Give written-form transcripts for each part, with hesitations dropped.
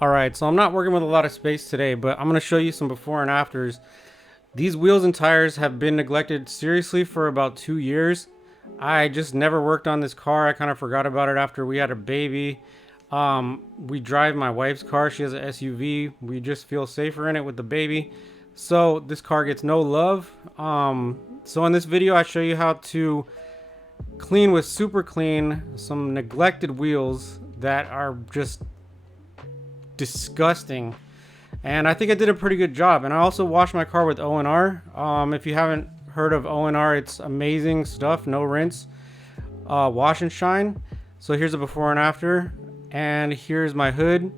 Alright, so I'm not working with a lot of space today, but I'm going to show you some before and afters. These wheels and tires have been neglected seriously for about 2 years. I just never worked on this car. I kind of forgot about it after we had a baby. We drive my wife's car. She has an SUV. We just feel safer in it with the baby. So this car gets no love. So in this video, I show you how to clean with Super Clean some neglected wheels that are just disgusting, and I think I did a pretty good job. And I also washed my car with ONR. If you haven't heard of ONR, it's amazing stuff. No rinse, wash and shine. So here's a before and after, and here's my hood.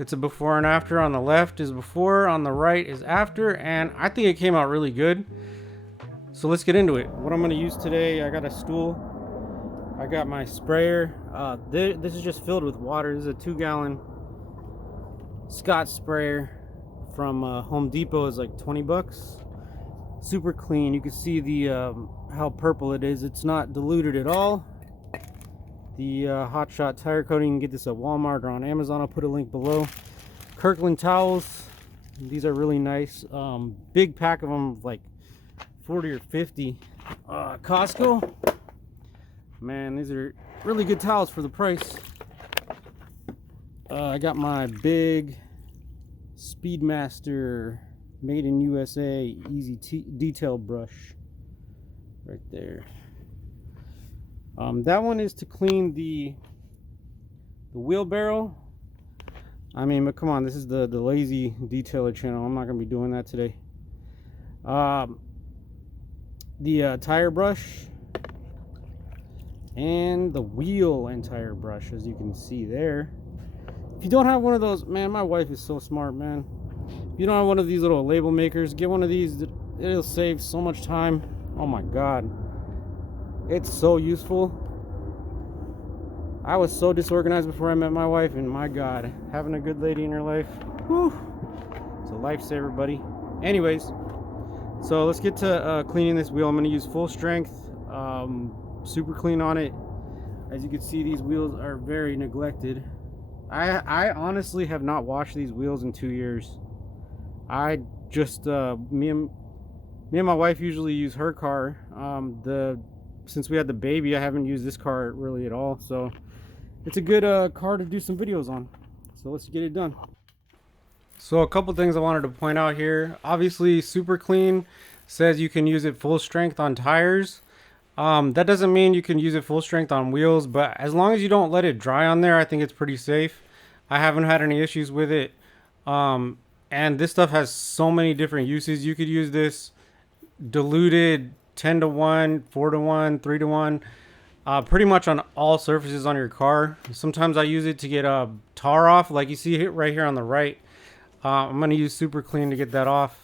It's a before and after. On the left is before, on the right is after, and I think it came out really good. So let's get into it. What I'm going to use today, I got a stool, I got my sprayer. This is just filled with water. This is a 2-gallon Scotch sprayer from Home Depot. Is like 20 bucks. Super clean. You can see the how purple it is. It's not diluted at all. The Hot Shot tire coating, you can get this at Walmart or on Amazon. I'll put a link below. Kirkland towels. These are really nice. Big pack of them, like 40 or 50. Costco. Man, these are really good towels for the price. I got my big Speedmaster made in USA easy detail brush right there. That one is to clean the wheelbarrow. I mean, but come on, this is the lazy detailer channel. I'm not gonna be doing that today. The tire brush and the wheel and tire brush, as you can see there. If you don't have one of those, man, my wife is so smart, man. If you don't have one of these little label makers, get one of these. It'll save so much time. Oh my god, it's so useful. I was so disorganized before I met my wife, and my god, having a good lady in your life, whew, it's a lifesaver, buddy. Anyways, so let's get to cleaning this wheel. I'm going to use full strength Super Clean on it. As you can see, these wheels are very neglected. I honestly have not washed these wheels in 2 years. I just me and my wife usually use her car. Since we had the baby, I haven't used this car really at all. So it's a good car to do some videos on. So let's get it done. So a couple things I wanted to point out here. Obviously, Super Clean says you can use it full strength on tires. That doesn't mean you can use it full strength on wheels, but as long as you don't let it dry on there, I think it's pretty safe. I haven't had any issues with it. And this stuff has so many different uses. You could use this diluted 10-to-1, 4-to-1, 3-to-1, pretty much on all surfaces on your car. Sometimes I use it to get tar off, like you see it right here on the right. I'm going to use Super Clean to get that off.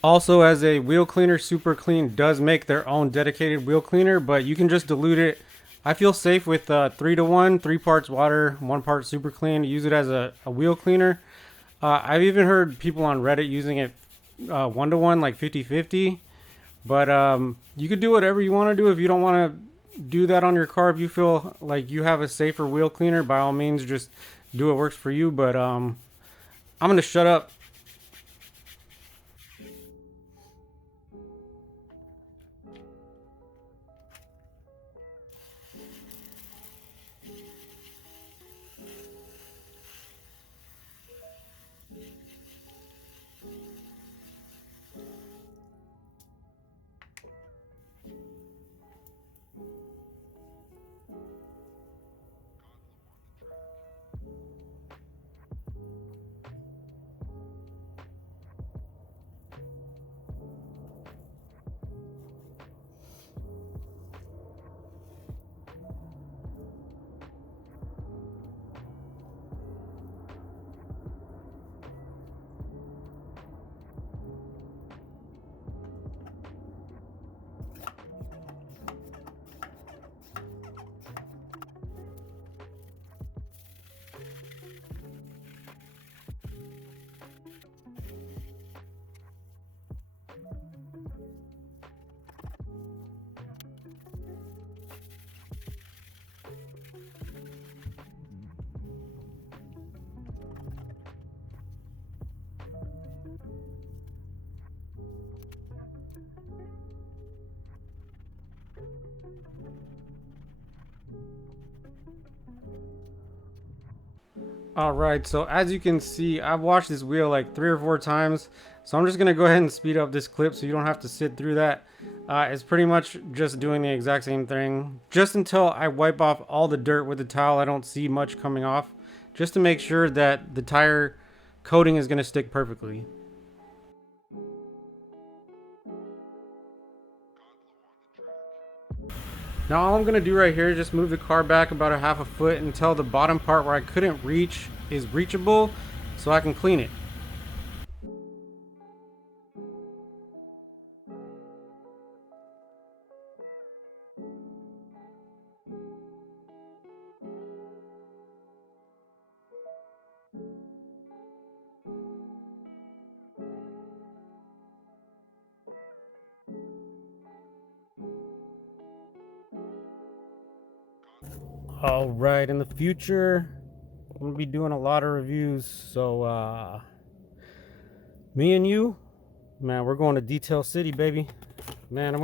Also, as a wheel cleaner, Super Clean does make their own dedicated wheel cleaner, but you can just dilute it. I feel safe with 3-to-1, 3 parts water, 1 part Super Clean. Use it as a wheel cleaner. I've even heard people on Reddit using it 1-to-1, like 50-50. But you could do whatever you want to do. If you don't want to do that on your car, if you feel like you have a safer wheel cleaner, by all means, just do what works for you. But I'm going to shut up. All right, so as you can see, I've watched this wheel like 3 or 4 times. So I'm just gonna go ahead and speed up this clip so you don't have to sit through that. It's pretty much just doing the exact same thing. Just until I wipe off all the dirt with the towel, I don't see much coming off. Just to make sure that the tire coating is gonna stick perfectly. Now all I'm gonna do right here is just move the car back about a half a foot until the bottom part where I couldn't reach is reachable so I can clean it. All right, in the future, I'm gonna be doing a lot of reviews. So, me and you, man, we're going to Detail City, baby. Man,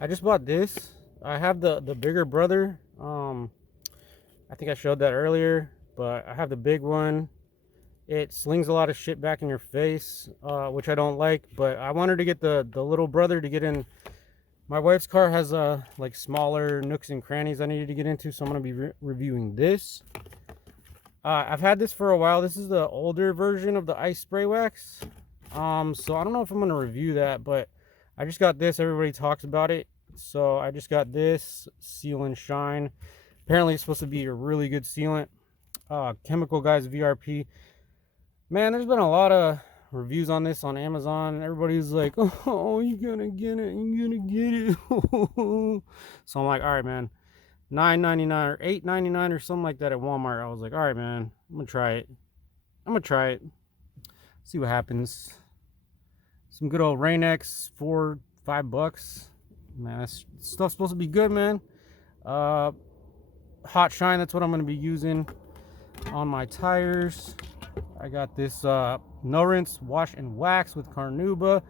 I just bought this. I have the bigger brother. I think I showed that earlier, but I have the big one. It slings a lot of shit back in your face, which I don't like. But I wanted to get the little brother to get in. My wife's car has like smaller nooks and crannies I needed to get into, so I'm gonna be reviewing this. I've had this for a while. This is the older version of the ice spray wax. So I don't know if I'm gonna review that, but I just got this. Everybody talks about it, so I just got this Seal and Shine. Apparently, it's supposed to be a really good sealant. Chemical Guys VRP. Man, there's been a lot of reviews on this on Amazon. Everybody's like, oh, you're gonna get it, you're gonna get it. So I'm like, all right, man, $9.99 or $8.99 or something like that at Walmart. I was like, all right, man, I'm gonna try it, see what happens. Some good old Rain-X, $4-5. Man, this stuff's supposed to be good, man. Hot Shine, that's what I'm gonna be using on my tires. I got this no rinse wash and wax with Carnauba.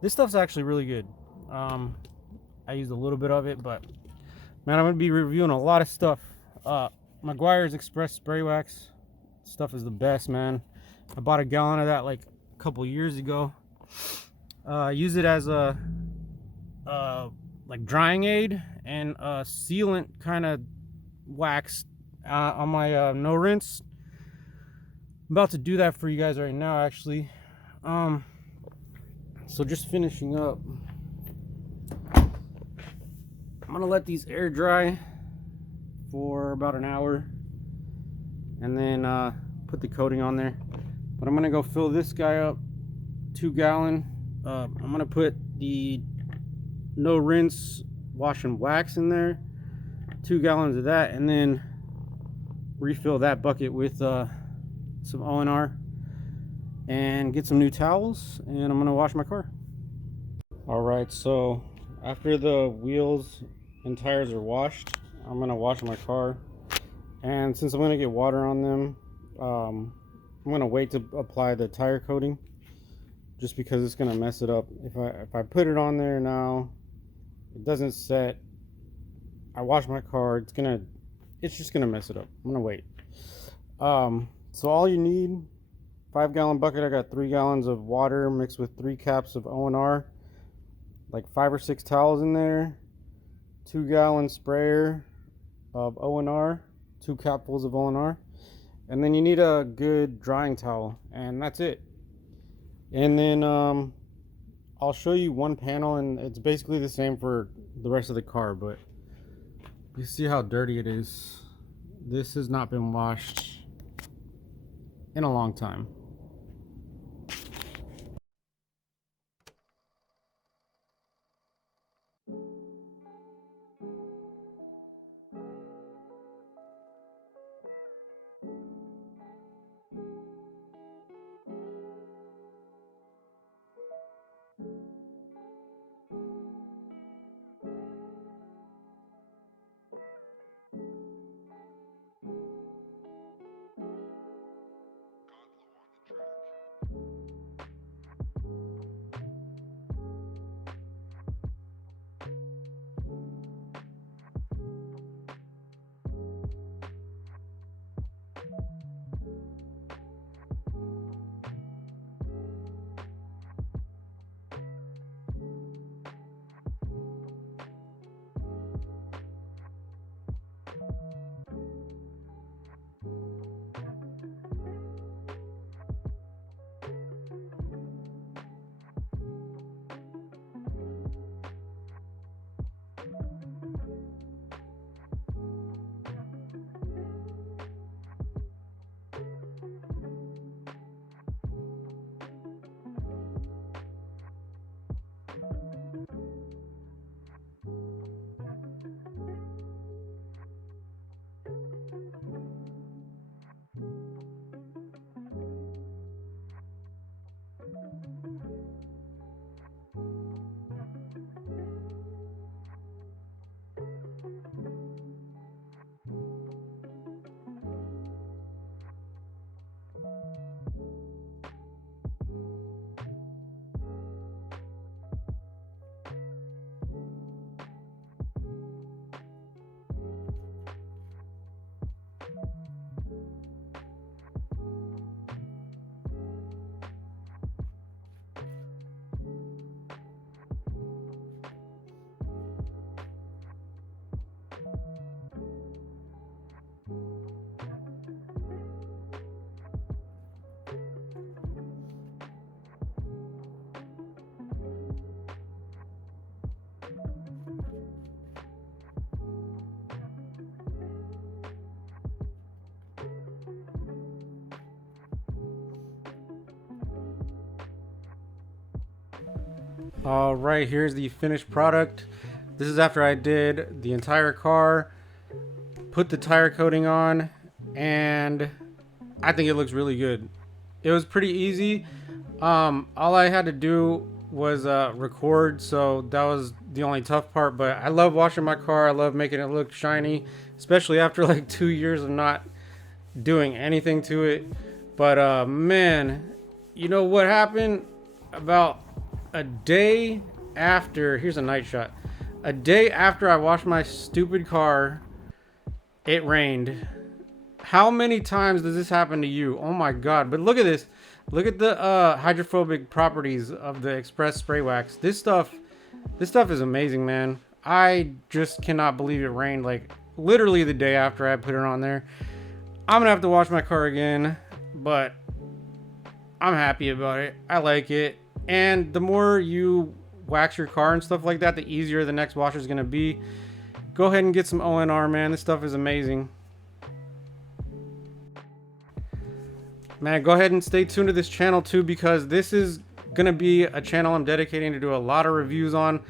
This stuff's actually really good. I used a little bit of it, but man, I'm gonna be reviewing a lot of stuff. Meguiar's Express Spray Wax stuff is the best, man. I bought a gallon of that like a couple years ago. I use it as a like drying aid and a sealant kind of wax on my no rinse. I'm about to do that for you guys right now, actually. So just finishing up, I'm gonna let these air dry for about an hour and then put the coating on there. But I'm gonna go fill this guy up, 2 gallon. I'm gonna put the no rinse wash and wax in there, 2 gallons of that, and then refill that bucket with some ONR and get some new towels, and I'm gonna wash my car. All right, so after the wheels and tires are washed, I'm gonna wash my car, and since I'm gonna get water on them, I'm gonna wait to apply the tire coating just because it's gonna mess it up. If I put it on there now, it doesn't set, I wash my car, it's just gonna mess it up. I'm gonna wait. So all you need, 5-gallon bucket. I got 3 gallons of water mixed with 3 caps of ONR, like 5 or 6 towels in there, 2-gallon sprayer of ONR, 2 capfuls of ONR, and then you need a good drying towel, and that's it. And then I'll show you one panel, and it's basically the same for the rest of the car, but you see how dirty it is. This has not been washed in a long time. All right, here's the finished product. This is after I did the entire car, put the tire coating on, and I think it looks really good. It was pretty easy. All I had to do was record, so that was the only tough part. But I love washing my car. I love making it look shiny, especially after like 2 years of not doing anything to it. But man, you know what happened? About a day after, here's a night shot. A day after I washed my stupid car, it rained. How many times does this happen to you? Oh my god. But look at this. Look at the hydrophobic properties of the Express Spray Wax. This stuff is amazing, man. I just cannot believe it rained like literally the day after I put it on there. I'm gonna have to wash my car again, but I'm happy about it. I like it. And the more you wax your car and stuff like that, the easier the next washer is gonna be. Go ahead and get some ONR, man. This stuff is amazing. Man, go ahead and stay tuned to this channel too, because this is gonna be a channel I'm dedicating to do a lot of reviews on.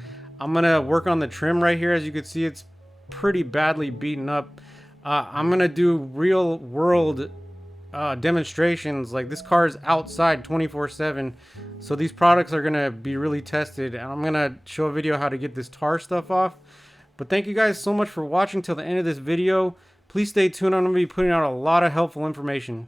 I'm gonna work on the trim right here. As you can see, it's pretty badly beaten up. I'm gonna do real world demonstrations. Like, this car is outside 24/7, so these products are gonna be really tested, and I'm gonna show a video how to get this tar stuff off. But thank you guys so much for watching till the end of this video. Please stay tuned. I'm gonna be putting out a lot of helpful information.